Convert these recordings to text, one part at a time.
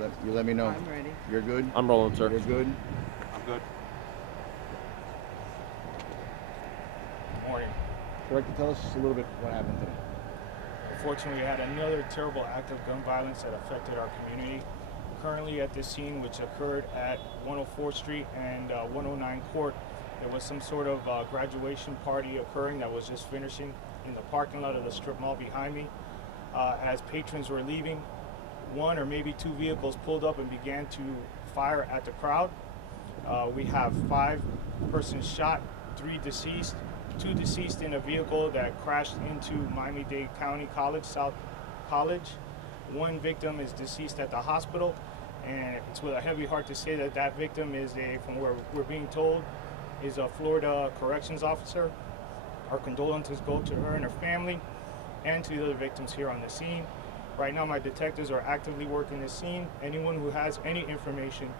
You let me know. I'm ready. You're good? I'm rolling, sir. You're good? I'm good. Morning. Director, tell us a little bit what happened today. Unfortunately, we had another terrible act of gun violence that affected our community. Currently at this scene, which occurred at 104th Street and 109 Court, there was some sort of graduation party occurring that was just finishing in the parking lot of the strip mall behind me. As patrons were leaving, one or maybe two vehicles pulled up and began to fire at the crowd. We have 5 persons shot, 3 deceased, 2 deceased in a vehicle that crashed into Miami-Dade County College, South College. 1 victim is deceased at the hospital, and it's with a heavy heart to say that that victim is from where we're being told, is a Florida corrections officer. Our condolences go to her and her family and to the other victims here on the scene. Right now, my detectives are actively working the scene. Anyone who has any information,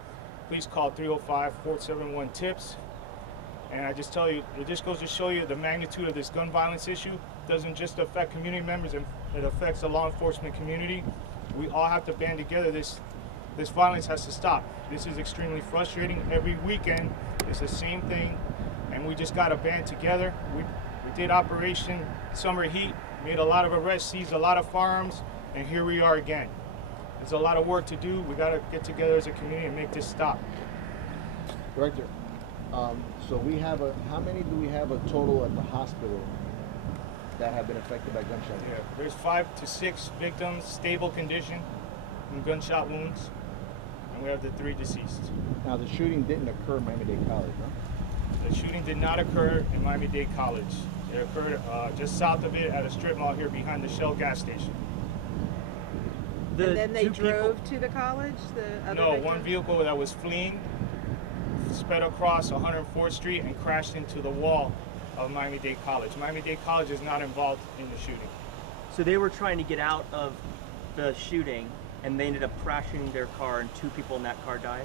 please call 305-471-TIPS. And I just tell you, it just goes to show you the magnitude of this gun violence issue. It doesn't just affect community members, it affects the law enforcement community. We all have to band together. This violence has to stop. This is extremely frustrating. Every weekend, it's the same thing, and we just got to band together. We did Operation Summer Heat, made a lot of arrests, seized a lot of firearms, and here we are again. There's a lot of work to do. We got to get together as a community and make this stop. Director, so we have how many do we have a total at the hospital that have been affected by gunshot? Yeah, there's 5 to 6 victims, stable condition, from gunshot wounds, and we have the 3 deceased. Now, the shooting didn't occur in Miami-Dade College, no? The shooting did not occur in Miami-Dade College. It occurred just south of it at a strip mall here behind the Shell gas station. And then they drove to the college? No, one vehicle that was fleeing sped across 104th Street and crashed into the wall of Miami-Dade College. Miami-Dade College is not involved in the shooting. So they were trying to get out of the shooting, and they ended up crashing their car, and 2 people in that car died?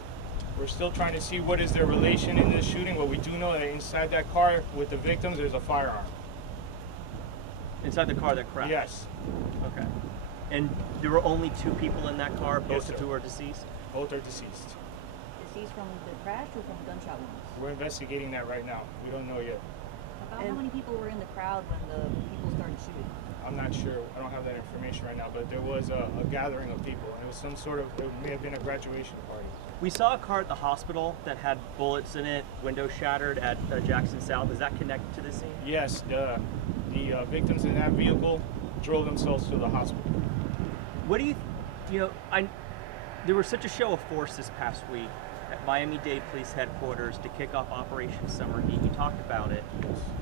We're still trying to see what is their relation in this shooting, but we do know that inside that car with the victims, there's a firearm. Inside the car that crashed? Yes. Okay. And there were only 2 people in that car, both Yes, of sir. who are deceased? Both are deceased. Deceased from the crash or from gunshot wounds? We're investigating that right now. We don't know yet. About how many people were in the crowd when the people started shooting? I'm not sure. I don't have that information right now, but there was a gathering of people. And it was some sort of, it may have been a graduation party. We saw a car at the hospital that had bullets in it, window shattered at Jackson South. Is that connected to the scene? Yes, the victims in that vehicle drove themselves to the hospital. What do there was such a show of force this past week at Miami-Dade Police Headquarters to kick off Operation Summer Heat. You talked about it.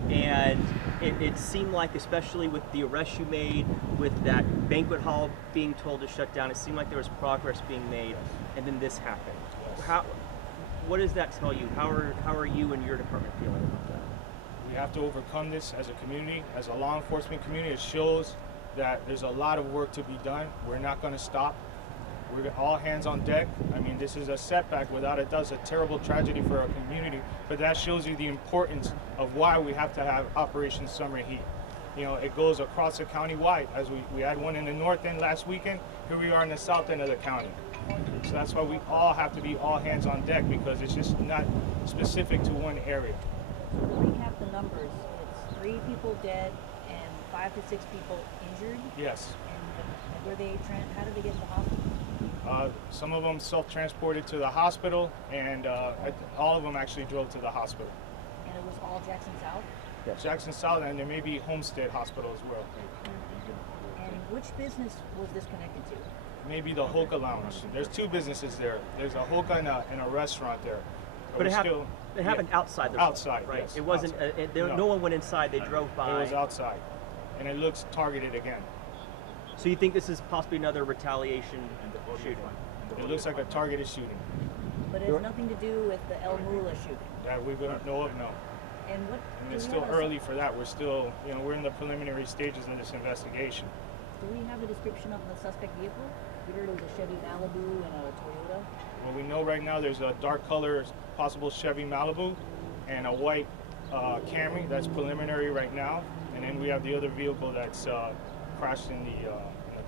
And it seemed like, especially with the arrest you made, with that banquet hall being told to shut down, it seemed like there was progress being made, and then this happened. Yes. What does that tell you? How are you and your department feeling about that? We have to overcome this as a community, as a law enforcement community. It shows that there's a lot of work to be done. We're not going to stop. We're all hands on deck. I mean, this is a setback, without a doubt. It's a terrible tragedy for our community, but that shows you the importance of why we have to have Operation Summer Heat. You know, it goes across the county wide. As we had one in the north end last weekend, here we are in the south end of the county. So that's why we all have to be all hands on deck, because it's just not specific to one area. So to recap the numbers, it's 3 people dead and 5 to 6 people injured. Yes. And how did they get to the hospital? Some of them self-transported to the hospital, and all of them actually drove to the hospital. And it was all Jackson South? Yes. Jackson South, and there may be Homestead Hospital as well. And which business was this connected to? Maybe the Hoka Lounge. There's 2 businesses there. There's a Hoka and a restaurant there. But it happened outside the outside, right? yes, It wasn't. outside. No one went inside. They drove by. It was outside, and it looks targeted again. So you think this is possibly another retaliation shooting? It looks like a targeted shooting. But it has nothing to do with the El Mula shooting. That we don't know of, no. And it's still early for that. We're still, we're in the preliminary stages of this investigation. Do we have a description of the suspect vehicle? We heard it was a Chevy Malibu and a Toyota. Well, we know right now there's a dark color possible Chevy Malibu and a white Camry. That's preliminary right now. And then we have the other vehicle that's crashed in the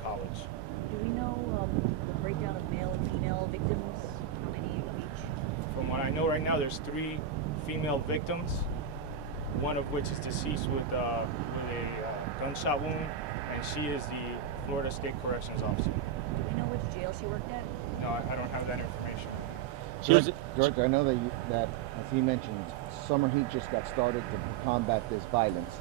college. Do we know the break breakdown of male and female victims? How many of each? From what I know right now, there's 3 female victims, one of which is deceased with a gunshot wound, and she is the Florida State Corrections Officer. Do we know which jail she worked at? No, I don't have that information. George, I know that as he mentioned, summer heat just got started to combat this violence.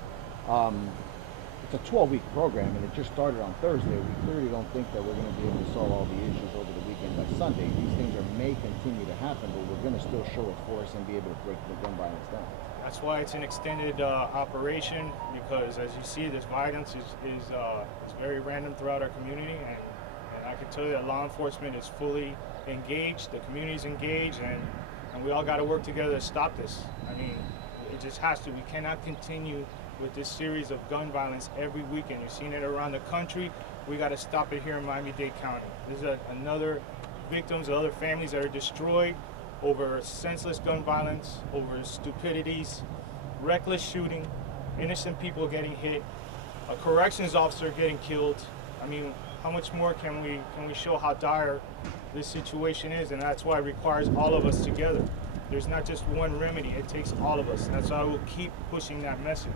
It's a 12-week program, and it just started on Thursday. We clearly don't think that we're going to be able to solve all the issues over the weekend by Sunday. These things may continue to happen, but we're going to still show a force and be able to break the gun violence down. That's why it's an extended operation, because as you see, this violence is very random throughout our community, and I can tell you that law enforcement is fully engaged, the community's engaged, and we all got to work together to stop this. I mean, it just has to. We cannot continue with this series of gun violence every weekend. You've seen it around the country. We got to stop it here in Miami-Dade County. There's another victims, other families that are destroyed over senseless gun violence, over stupidities, reckless shooting, innocent people getting hit, a corrections officer getting killed. I mean, how much more can we show how dire this situation is? And that's why it requires all of us together. There's not just one remedy, it takes all of us. And that's why I will keep pushing that message.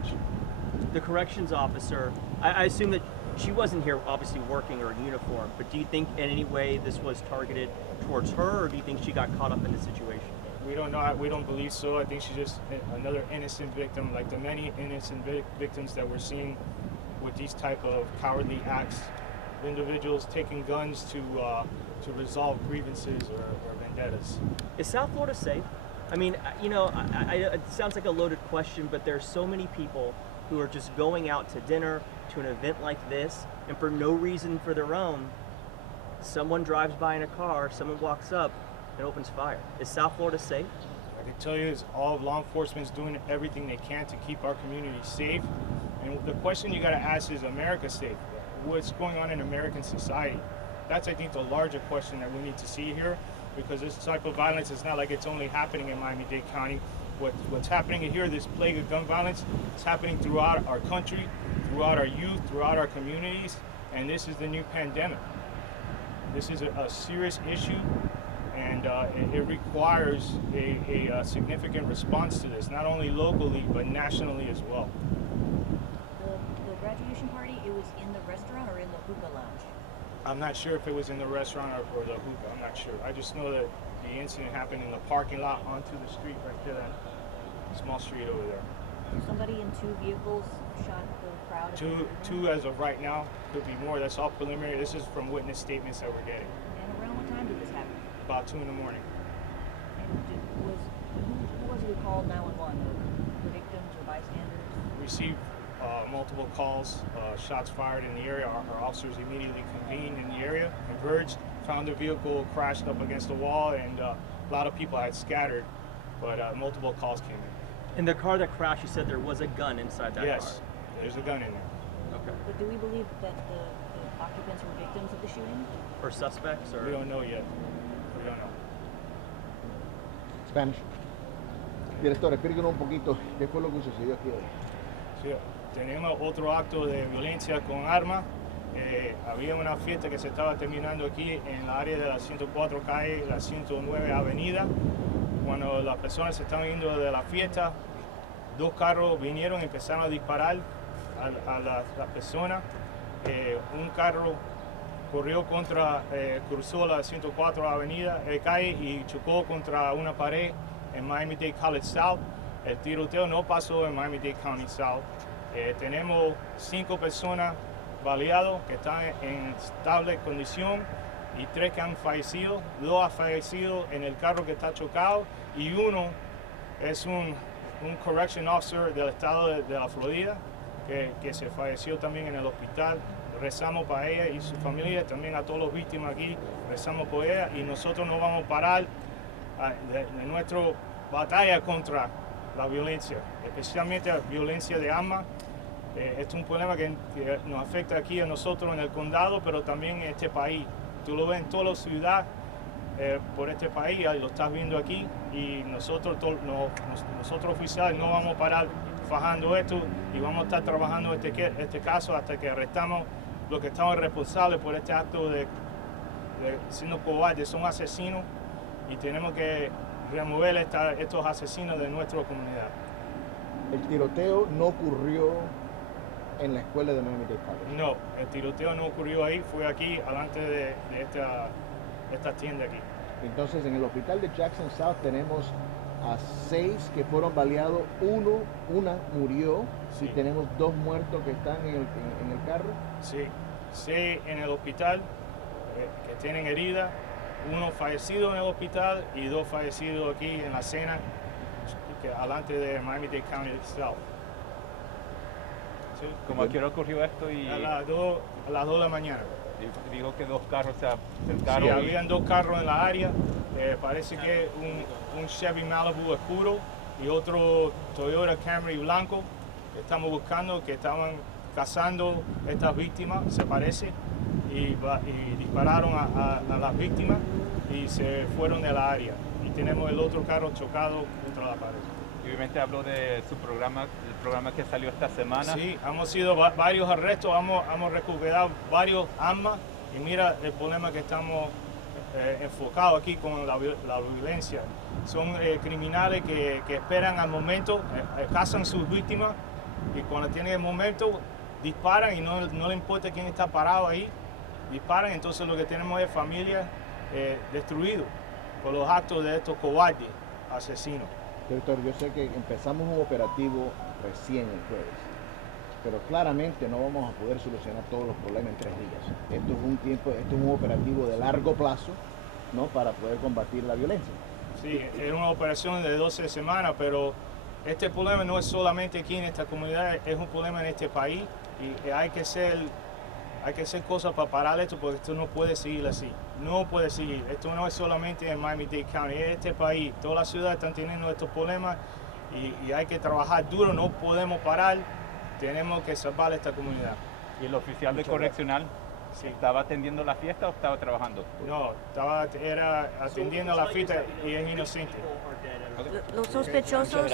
The corrections officer, I assume that she wasn't here obviously working or in uniform, but do you think in any way this was targeted towards her, or do you think she got caught up in the situation? We don't know. We don't believe so. I think she's just another innocent victim, like the many innocent victims that we're seeing with these type of cowardly acts. Individuals taking guns to resolve grievances or vendettas. Is South Florida safe? I mean, you know, it sounds like a loaded question, but there's so many people who are just going out to dinner, to an event like this, and for no reason for their own, someone drives by in a car, someone walks up and opens fire. Is South Florida safe? I can tell you is all of law enforcement is doing everything they can to keep our community safe. And the question you got to ask is, America safe? What's going on in American society? That's, I think, the larger question that we need to see here, because this type of violence is not like it's only happening in Miami-Dade County. What's happening here, this plague of gun violence, is happening throughout our country, throughout our youth, throughout our communities, and this is the new pandemic. This is a serious issue, and it requires a significant response to this, not only locally, but nationally as well. The graduation party, it was in the restaurant or in the hookah lounge? I'm not sure if it was in the restaurant or the hookah, I'm not sure. I just know that the incident happened in the parking lot onto the street right there, that small street over there. Somebody in 2 vehicles shot the crowd? Two as of right now, could be more. That's all preliminary. This is from witness statements that we're getting. And around what time did this happen? About 2 in the morning. And who was it who called 911? The victims or bystanders? Received multiple calls, shots fired in the area. Our officers immediately convened in the area, converged, found the vehicle crashed up against the wall, and a lot of people had scattered, but multiple calls came in. In the car that crashed, you said there was a gun inside that car? Yes, there's a gun in there. Okay. But do we believe that the occupants were victims of the shooting? Or suspects? Or We don't know yet. We don't know. Spanish. Director, explíquenos un poquito qué fue lo que sucedió aquí hoy. Sí, tenemos otro acto de violencia con armas. Había una fiesta que se estaba terminando aquí en la área de la 104 calle, la 109 avenida. Cuando las personas se estaban yendo de la fiesta, 2 carros vinieron y empezaron a disparar a las personas. Un carro corrió cruzó la 104 avenida, calle y chocó contra una pared en Miami-Dade College South. El tiroteo no pasó en Miami-Dade County South. Tenemos 5 personas baleadas que están en estable condición y 3 que han fallecido. 2 han fallecido en el carro que está chocado y uno es un correction officer del estado de la Florida que se falleció también en el hospital. Rezamos para ella y su familia, también a todas las víctimas aquí, rezamos por ella y nosotros no vamos a parar de nuestra batalla contra la violencia, especialmente la violencia de armas. Este es un problema que nos afecta aquí a nosotros en el condado, pero también en este país. Tú lo ves en toda la ciudad por este país, lo estás viendo aquí, y nosotros oficiales no vamos a parar fajando esto y vamos a estar trabajando este caso hasta que arrestamos los que estaban responsables por este acto de siendo cobardes, son asesinos y tenemos que remover estos asesinos de nuestra comunidad. El tiroteo no ocurrió en la escuela de Miami-Dade College. No, el tiroteo no ocurrió ahí, fue aquí, delante de esta tienda aquí. Entonces, en el hospital de Jackson South tenemos a 6 que fueron baleados, una murió, Sí. y tenemos 2 muertos que están en el carro. Sí, 6 en el hospital que tienen herida, 1 fallecido en el hospital y 2 fallecidos aquí en la escena, delante de Miami-Dade County South. Sí. ¿Cómo a qué hora ocurrió esto? Y A las 2 de la mañana. dijo que 2 carros se Sí, acercaron. habían 2 carros en la área, parece que un Chevy Malibu oscuro y otro Toyota Camry blanco que estamos buscando, que estaban cazando estas víctimas, se parece, y dispararon a las víctimas y se fueron de la área. Y tenemos el otro carro chocado contra la pared. Y obviamente habló de su programa, el programa que salió esta semana. Sí, hemos sido varios arrestos, hemos recuperado varios armas y mira el problema que estamos enfocados aquí con la violencia. Son criminales que esperan al momento, cazan sus víctimas y cuando tienen el momento disparan y no le importa quién está parado ahí, disparan. Entonces lo que tenemos es familias destruidas por los actos de estos cobardes asesinos. Doctor, yo sé que empezamos un operativo recién el jueves, pero claramente no vamos a poder solucionar todos los problemas en 3 días. Esto es un operativo de largo plazo, ¿no? Para poder combatir la violencia. Sí, es una operación de 12 semanas, pero este problema no es solamente aquí en esta comunidad, es un problema en este país y hay que hacer cosas para parar esto porque esto no puede seguir así. No puede seguir. Esto no es solamente en Miami-Dade County, es este país. Todas las ciudades están teniendo estos problemas y hay que trabajar duro, no podemos parar, tenemos que salvar esta comunidad. ¿Y el oficial de Muchas correccional Sí. estaba atendiendo la fiesta o estaba trabajando? No, era atendiendo a la fiesta y es inocente. Los sospechosos